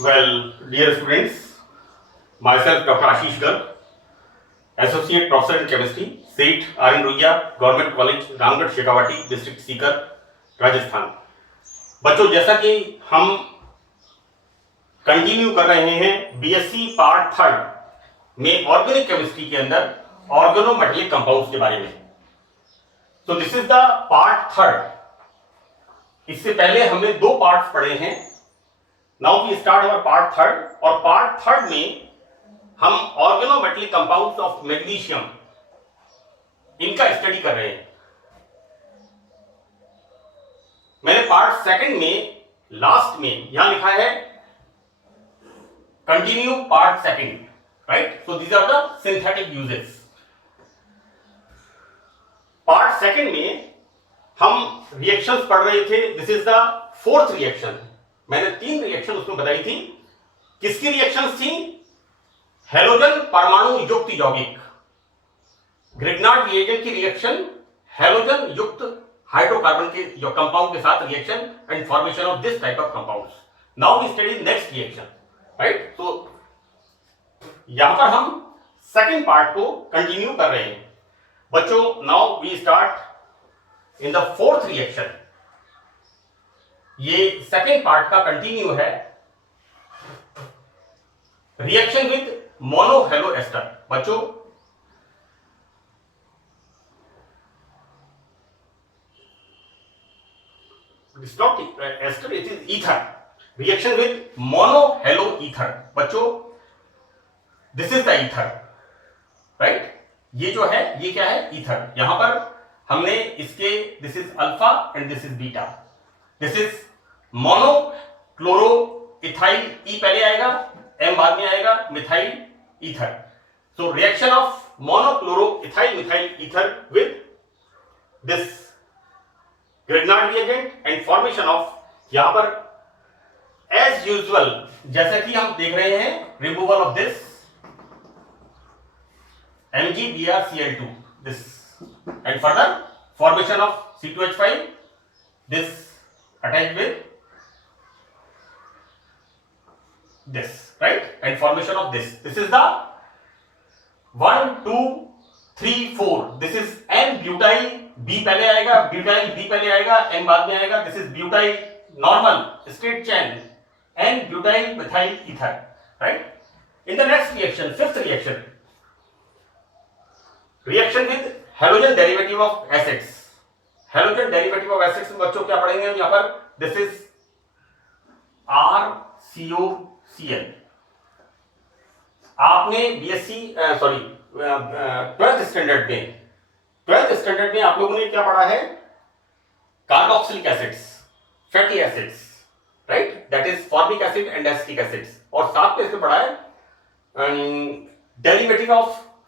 Well, dear students, myself Dr. Ashish Garg, Associate Professor in Chemistry, SEET R.N. Ruia, Government College, Ramgarh Shekhawati, district Sikar, Rajasthan. बच्चों, जैसा कि हम continue कर रहे हैं बीएससी पार्ट थर्ड में ऑर्गेनिक केमिस्ट्री के अंदर ऑर्गेनोमेटेलिक कंपाउंड्स के बारे में, तो this is the part third. इससे पहले हमने दो पार्ट्स पढ़े हैं। Now we start our part third, और पार्ट थर्ड में हम ऑर्गेनोमेटेलिक कंपाउंड्स ऑफ मैग्नीशियम इनका स्टडी कर रहे हैं। मैंने पार्ट सेकंड में लास्ट में यहां लिखा है continue part second, right? So these are the synthetic uses. Part second में हम रिएक्शंस पढ़ रहे थे। This is the fourth reaction. मैंने 3 रिएक्शन उसमें बताई थी। किसकी रिएक्शंस थी? हेलोजन परमाणु युक्त यौगिक, ग्रिग्नार्ड रिएजेंट की रिएक्शन, हेलोजन युक्त हाइड्रोकार्बन के कंपाउंड के साथ reaction and formation of this type of compounds. Now we study next reaction, right? तो यहां पर हम सेकंड पार्ट को कंटिन्यू कर रहे हैं। बच्चों, now we start in the fourth reaction. ये सेकंड पार्ट का कंटिन्यू है। Reaction with monohalo ester. बच्चों, it's not ester, it is ether. Reaction with monohalo ether. बच्चों, this is the ether, right? ये जो है, ये क्या है? ईथर। यहां पर हमने इसके this is alpha and this is beta. This is mono chloro ethyl, E पहले आएगा, एम बाद में आएगा, methyl ether. So reaction of mono chloro ethyl methyl ether with this Grignard reagent and formation of, यहां पर as usual जैसे कि हम देख रहे हैं, removal of this MgBrCl2, this, and further formation of C2H5, this attached with this, right? And formation of this. This is the 1, 2, 3, 4. This is N-butyl, B पहले आएगा, butyl B पहले आएगा, N बाद में आएगा. This is butyl normal straight chain, N-butyl methyl ether, right? In the next reaction, fifth reaction. Reaction with halogen derivative of acids. Halogen derivative of acids में बच्चों क्या पढ़ेंगे हम यहां पर? This is RCOCl। आपने बीएससी सॉरी 12th स्टैंडर्ड में आप लोगों ने क्या पढ़ा है? Carboxylic acids, fatty acids, right? That is formic acid and acetic acids. और साथ में इसमें पढ़ा है derivative of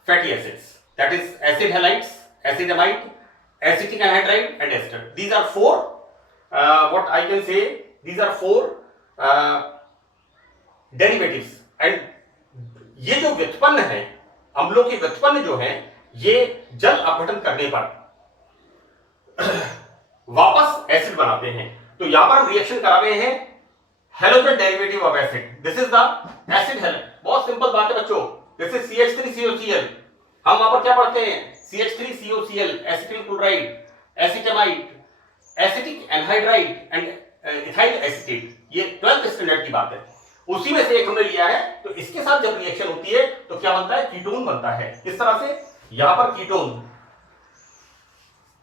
fatty acids, that is acid halides, acetamide, acetic anhydride and ester. These are four, what I can say, these are four derivatives. And ये जो व्युत्पन्न है, अम्लों के व्युत्पन्न जो है, ये जल अपघटन करने पर वापस एसिड बनाते हैं। तो यहां पर हम रिएक्शन करा रहे हैं halogen derivative of acid. This is the acid halide. बहुत सिंपल बात है बच्चों। This is CH3COCl। हम वहां पर क्या पढ़ते हैं? CH3COCl, acetyl chloride, acetamide, acetic anhydride and ethyl acetate. ये 12th स्टैंडर्ड की बात है। उसी में से एक हमने लिया है। तो इसके साथ जब रिएक्शन होती है तो क्या बनता है? कीटोन बनता है। किस तरह से? यहां पर कीटोन।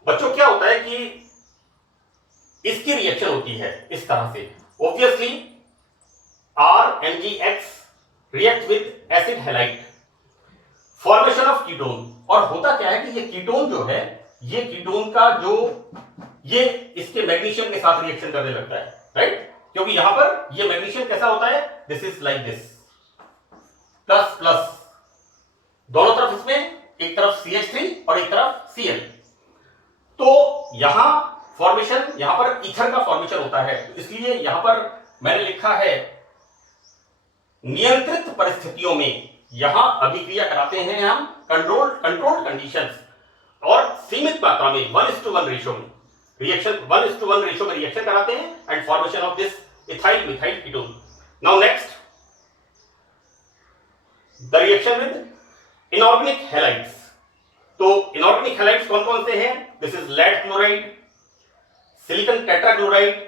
बच्चों, क्या होता है कि इसकी रिएक्शन होती है इस तरह से। Obviously RMgX react with acid halide, formation of ketone. और होता क्या है कि ये कीटोन जो है, ये कीटोन का जो ये इसके मैग्नीशियम के साथ रिएक्शन करने लगता है, राइट? क्योंकि यहां पर ये मैग्नीशियम कैसा होता है? This is like this, plus plus दोनों तरफ, इसमें एक तरफ CH3 और एक तरफ Cl। तो यहां फॉर्मेशन, यहां पर ईथर का फॉर्मेशन होता है। तो इसलिए यहां पर मैंने लिखा है नियंत्रित परिस्थितियों में यहां अभिक्रिया कराते हैं हम कंट्रोल्ड कंडीशंस और सीमित मात्रा में 1:1 रेशियो में रिएक्शन 1:1 रेशियो में रिएक्शन कराते हैं and formation of this ethyl methyl ketone. Now next the reaction with inorganic halides. तो इनऑर्गेनिक हैलाइड्स कौन कौन से हैं? This is lead chloride, silicon tetrachloride,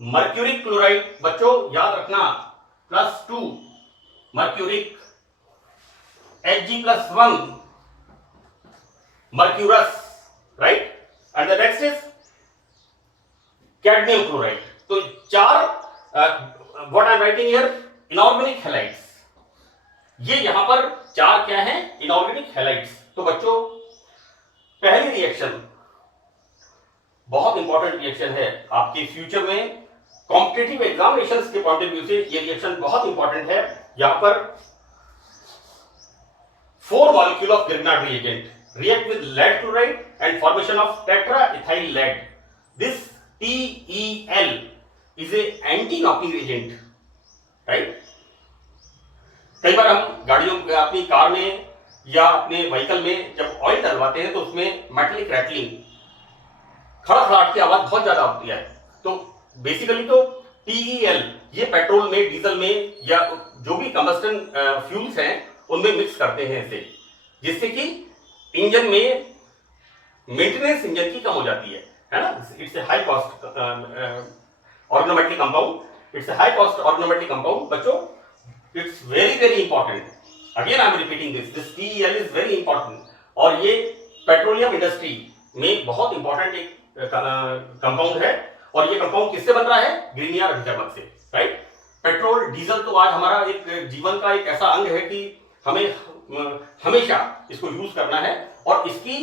mercuric chloride, बच्चों याद रखना +2 mercuric, Hg+1 mercurous, right? And the next is cadmium chloride. तो चार what I'm writing here inorganic halides, ये यहां पर चार क्या है? inorganic halides। तो बच्चों पहली रिएक्शन बहुत इंपॉर्टेंट रिएक्शन है आपके फ्यूचर में, कॉम्पिटिटिव एग्जामिनेशंस के पॉइंट ऑफ व्यू से ये रिएक्शन बहुत इंपॉर्टेंट है। यहां पर 4 molecule of Grignard reagent react with lead chloride and formation of tetraethyl lead. This TEL is a anti-knocking reagent, right? कई बार हम गाड़ियों अपनी कार में या अपने व्हीकल में जब ऑयल डलवाते हैं तो उसमें मेटलिक रैटलिंग, खड़खड़ाहट की आवाज बहुत ज्यादा होती है। तो बेसिकली तो TEL ये पेट्रोल में, डीजल में या जो भी कंबस्टन फ्यूल्स हैं उनमें मिक्स करते हैं इसे, जिससे कि इंजन में मेंटेनेंस इंजन की कम हो जाती है ना। It's a high cost organometallic compound, it's a high cost organometallic compound. बच्चों it's very very important, again I am repeating this TEL is very important. और ये पेट्रोलियम इंडस्ट्री में बहुत इंपॉर्टेंट एक कंपाउंड है। और ये कंपाउंड किससे बन रहा है? ग्रीनियर अभिकर्मक से, राइट? पेट्रोल डीजल तो आज हमारा एक जीवन का एक ऐसा अंग है कि हमें हमेशा इसको यूज करना है और इसकी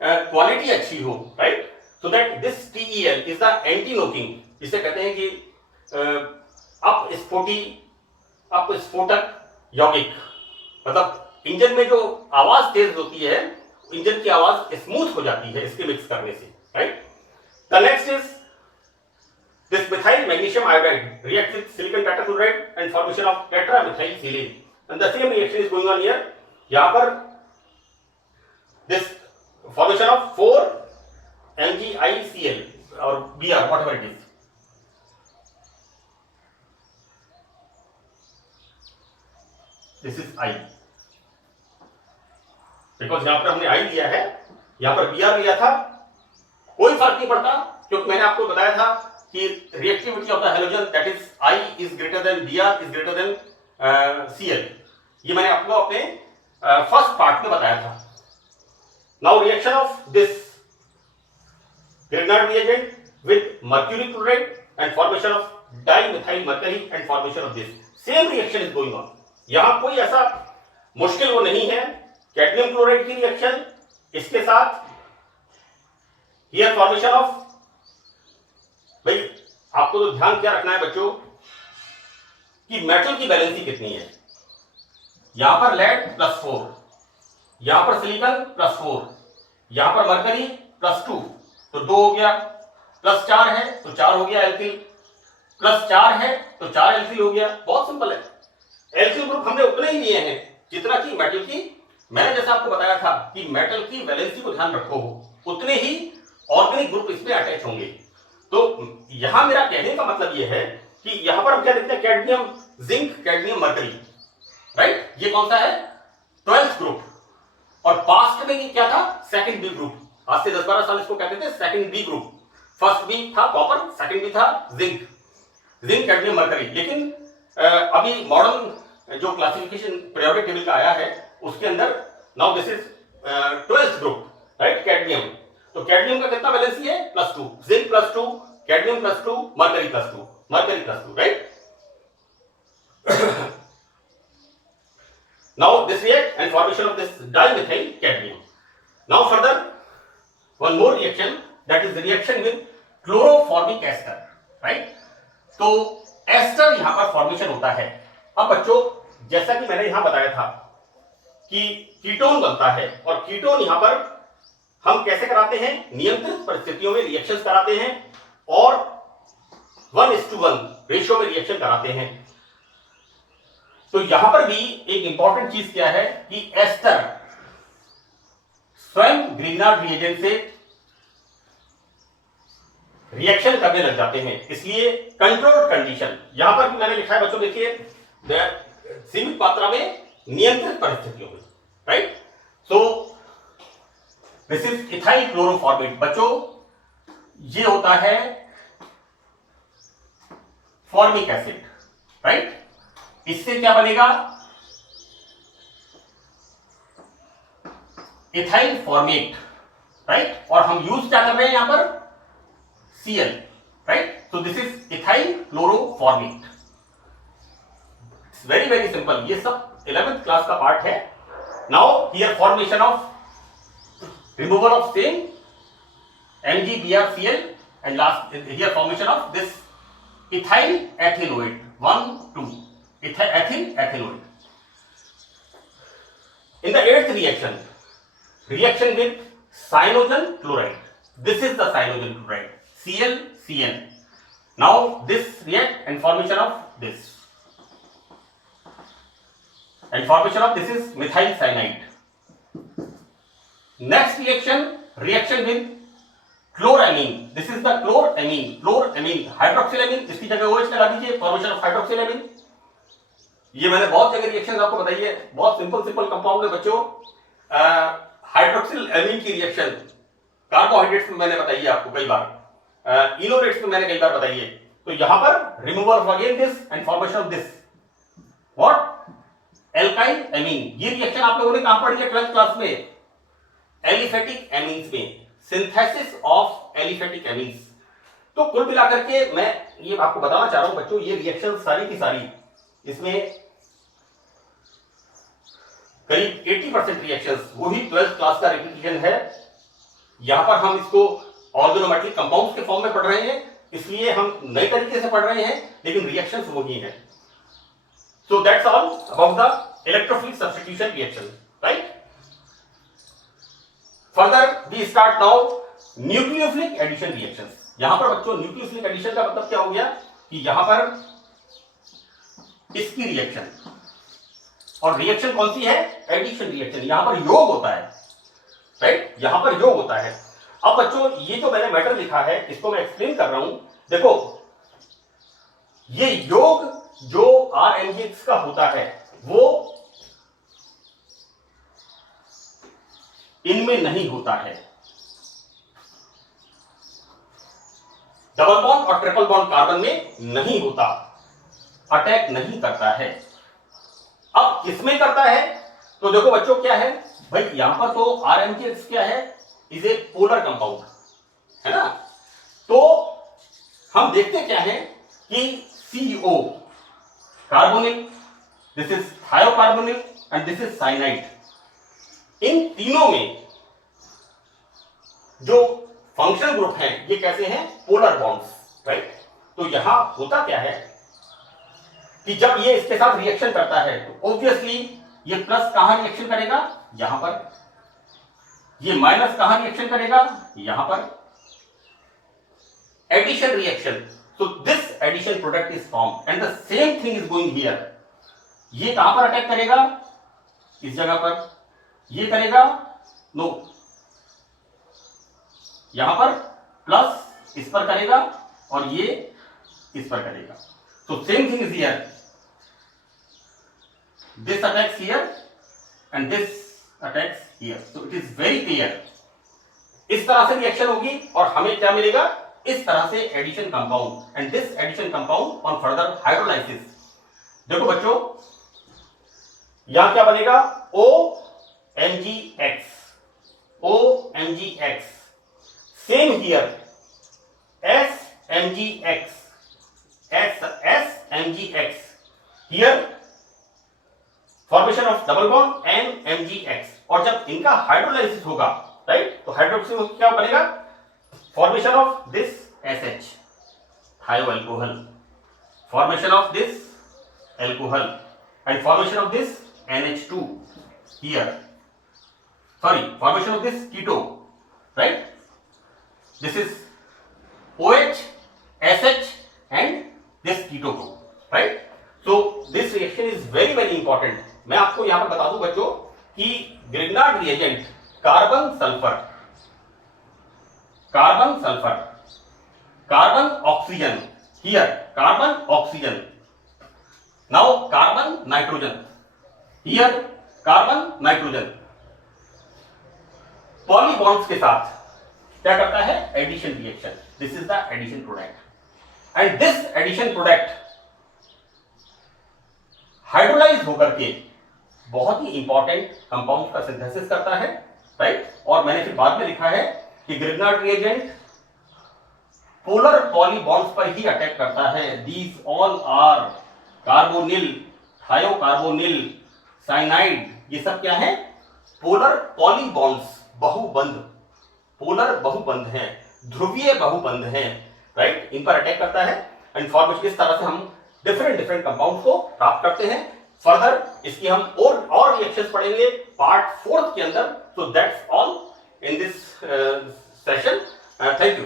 क्वालिटी अच्छी हो, right? So that this TEL is the anti knocking. इसे कहते हैं कि अपस्फोटक यौगिक, मतलब इंजन में जो आवाज तेज होती है, इंजन की आवाज स्मूथ हो जाती है इसके मिक्स करने से, right? The next is this methyl magnesium iodide reacts with silicon tetrachloride and formation of tetramethylsilane, and the same reaction is going on here. यहाँ पर this formation of 4 MgICl or Br, whatever it is. This is I, because यहाँ पर हमने I लिया है, यहाँ पर Br लिया था, कोई फर्क नहीं पड़ता, क्योंकि मैंने आपको बताया था कि reactivity of the halogen that is I is greater than Br is greater than Cl। ये मैंने आपको अपने फर्स्ट पार्ट में बताया था। Now reaction of this Grignard reagent with mercury chloride and formation of dimethyl mercury and formation of this same reaction is going on। यहां कोई ऐसा मुश्किल वो नहीं है। कैडमियम क्लोराइड की रिएक्शन, इसके साथ हियर फॉर्मेशन ऑफ, भाई आपको तो ध्यान क्या रखना है बच्चों कि मेटल की बैलेंसी कितनी है। यहां पर लेड +4, यहां पर सिलिकॉन +4, यहां पर मरकरी +2, तो 2 हो गया, +4 है तो 4 हो गया एल्किल, +4 है तो 4 एल्किल हो गया। बहुत सिंपल है। एल्किल ग्रुप हमने उतने ही लिए हैं जितना कि मेटल की, मैंने जैसा आपको बताया था कि मेटल की वैलेंसी को ध्यान रखो, उतने ही ऑर्गेनिक ग्रुप इसमें अटैच होंगे। तो यहां मेरा कहने का मतलब यह है कि यहां पर हम क्या देखते हैं? Cadmium zinc, cadmium mercury, right? ये कौन सा है? 12th group. और पास्ट में ये क्या था? Second B group. आज से 10-12 साल इसको कहते थे second B group. First B था कॉपर, सेकंड बी था जिंक, कैडमियम मर्करी। लेकिन अभी मॉडर्न जो क्लासिफिकेशन पीरियोडिक टेबल का आया है उसके अंदर now this is 12th group, right? Cadmium. तो कैडमियम का कितना वैलेंसी है? +2, zinc +2, cadmium +2, mercury +2, right? Now this react and formation of this dimethyl cadmium. Now further one more reaction, that is the reaction with chloroformic ester, right? तो ester यहां पर formation होता है। अब बच्चों जैसा कि मैंने यहां बताया था कि कीटोन बनता है, और कीटोन यहां पर हम कैसे कराते हैं? नियंत्रित परिस्थितियों में रिएक्शंस कराते हैं और 1:1 रेशियो में रिएक्शन कराते हैं। तो यहां पर भी एक इंपॉर्टेंट चीज क्या है कि एस्टर स्वयं ग्रिग्नार्ड रिएजेंट से रिएक्शन करने लग जाते हैं, इसलिए कंट्रोल्ड कंडीशन। यहां पर भी मैंने लिखा है बच्चों, देखिए सीमित मात्रा में नियंत्रित परिस्थितियों में, right. So this is ethyl chloroformate. बच्चों ये होता है फॉर्मिक एसिड, राइट। इससे क्या बनेगा, इथाइल फॉर्मेट, राइट। और हम यूज क्या कर रहे हैं यहां पर, Cl, right. So this is ethyl chloroformate. Very very simple, ये सब 11th क्लास का पार्ट है। Now here formation of removal of same MgBrCl and last here formation of this ethyl ethanoate 1 2 ethyl ethanoate. In the 8th reaction with cyanogen chloride, this is the cyanogen chloride ClCN. Now this react and formation of this this is methyl cyanide. Next reaction with chloramine. This is the chloramine hydroxylamine, इसकी जगह OH लगा दीजिए, formation of हाइड्रोक्सिलामीन। ये मैंने बहुत जगह reaction आपको बताई है, बहुत सिंपल कंपाउंड है बच्चों। हाइड्रोक्सिलामीन की रिएक्शन कार्बोहाइड्रेट्स में मैंने बताई है आपको कई बार, इनोलेट्स में मैंने कई बार बताई है। तो यहां पर removal of again this and formation of this what, alkyl amine. ये रिएक्शन आप लोगों ने कहां पढ़ी है 12th क्लास में, एलिफेटिक एमीन्स में, सिंथेसिस ऑफ एलिफेटिक एमीन्स। तो कुल मिलाकर के मैं ये आपको बताना चाह रहा हूं बच्चों, ये रिएक्शन सारी की सारी, इसमें करीब 80% रिएक्शंस वही 12th क्लास का रिपीटिशन है। यहां पर हम इसको ऑर्गेनोमेट्रिक कंपाउंड्स के फॉर्म में पढ़ रहे हैं, इसलिए हम नए तरीके से पढ़ रहे हैं, लेकिन रिएक्शंस वही हैं। So that's all about the electrophilic substitution reaction, right. Further we start now nucleophilic addition reactions. यहां पर बच्चों न्यूक्लियोफिलिक एडिशन का मतलब क्या हो गया कि यहां पर इसकी रिएक्शन, और रिएक्शन कौन सी है, एडिशन रिएक्शन। यहां पर योग होता है, राइट, यहां पर योग होता है। अब बच्चों ये जो मैंने मैटर लिखा है इसको मैं एक्सप्लेन कर रहा हूं। देखो ये योग जो RMgX का होता है वो इनमें नहीं होता है। डबल बॉन्ड और ट्रिपल बॉन्ड कार्बन में नहीं होता, अटैक नहीं करता है। अब किसमें करता है, तो देखो बच्चों क्या है भाई, यहां पर तो RMgX क्या है, इज ए पोलर कंपाउंड, है ना। तो हम देखते क्या है कि CO carbonyl, this is thiocarbonyl and this is cyanide. इन तीनों में जो फंक्शनल ग्रुप हैं ये कैसे हैं, पोलर बॉन्ड्स, राइट। तो यहां होता क्या है कि जब ये इसके साथ रिएक्शन करता है तो ऑब्वियसली ये प्लस कहां रिएक्शन करेगा, यहां पर, ये माइनस कहां रिएक्शन करेगा, यहां पर। Addition reaction, so this addition product is formed and the same thing is going here. ये कहां पर अटैक करेगा, इस जगह पर। ये करेगा नो, यहां पर प्लस इस पर करेगा और ये इस पर करेगा। so same thing is here, this attacks here and this attacks here, so it is very clear। इस तरह से रिएक्शन होगी और हमें क्या मिलेगा, इस तरह से addition compound, and this addition compound on further hydrolysis. देखो बच्चों यहां क्या बनेगा, OMgX, OMgX, same here SMgX, SMgX, here formation of double bond NMgX। और जब इनका हाइड्रोलाइसिस होगा, राइट, तो हाइड्रोलाइसिस क्या बनेगा, formation of this SH, thioalcohol, formation of this alcohol and formation of this NH2 here, sorry, formation of this keto, right, this is OH, SH and this keto group, right। so this reaction is very very important। मैं आपको यहां पर बता दूं बच्चों कि Grignard reagent carbon sulphur, carbon sulphur, carbon oxygen, here carbon oxygen, now carbon nitrogen, here carbon nitrogen poly bonds के साथ क्या करता है, addition reaction, this is the addition product and this addition product hydrolyse होकर के बहुत ही important compound का सिंथेसिस करता है, राइट। और मैंने फिर बाद में लिखा है कि Grignard reagent polar poly bonds पर ही अटैक करता है, these all are carbonyl, thiocarbonyl, cyanide, ये सब क्या है, पोलर पॉली बॉन्ड्स, बहुबंध, पोलर बहुबंध हैं, ध्रुवीय बहुबंध हैं, राइट, इन पर अटैक करता है एंड फॉर्मेशन इस तरह से हम डिफरेंट कंपाउंड को प्राप्त करते हैं। फर्दर इसकी हम और रिएक्शंस पढ़ेंगे पार्ट 4 के अंदर। सो that's all in this session, thank you.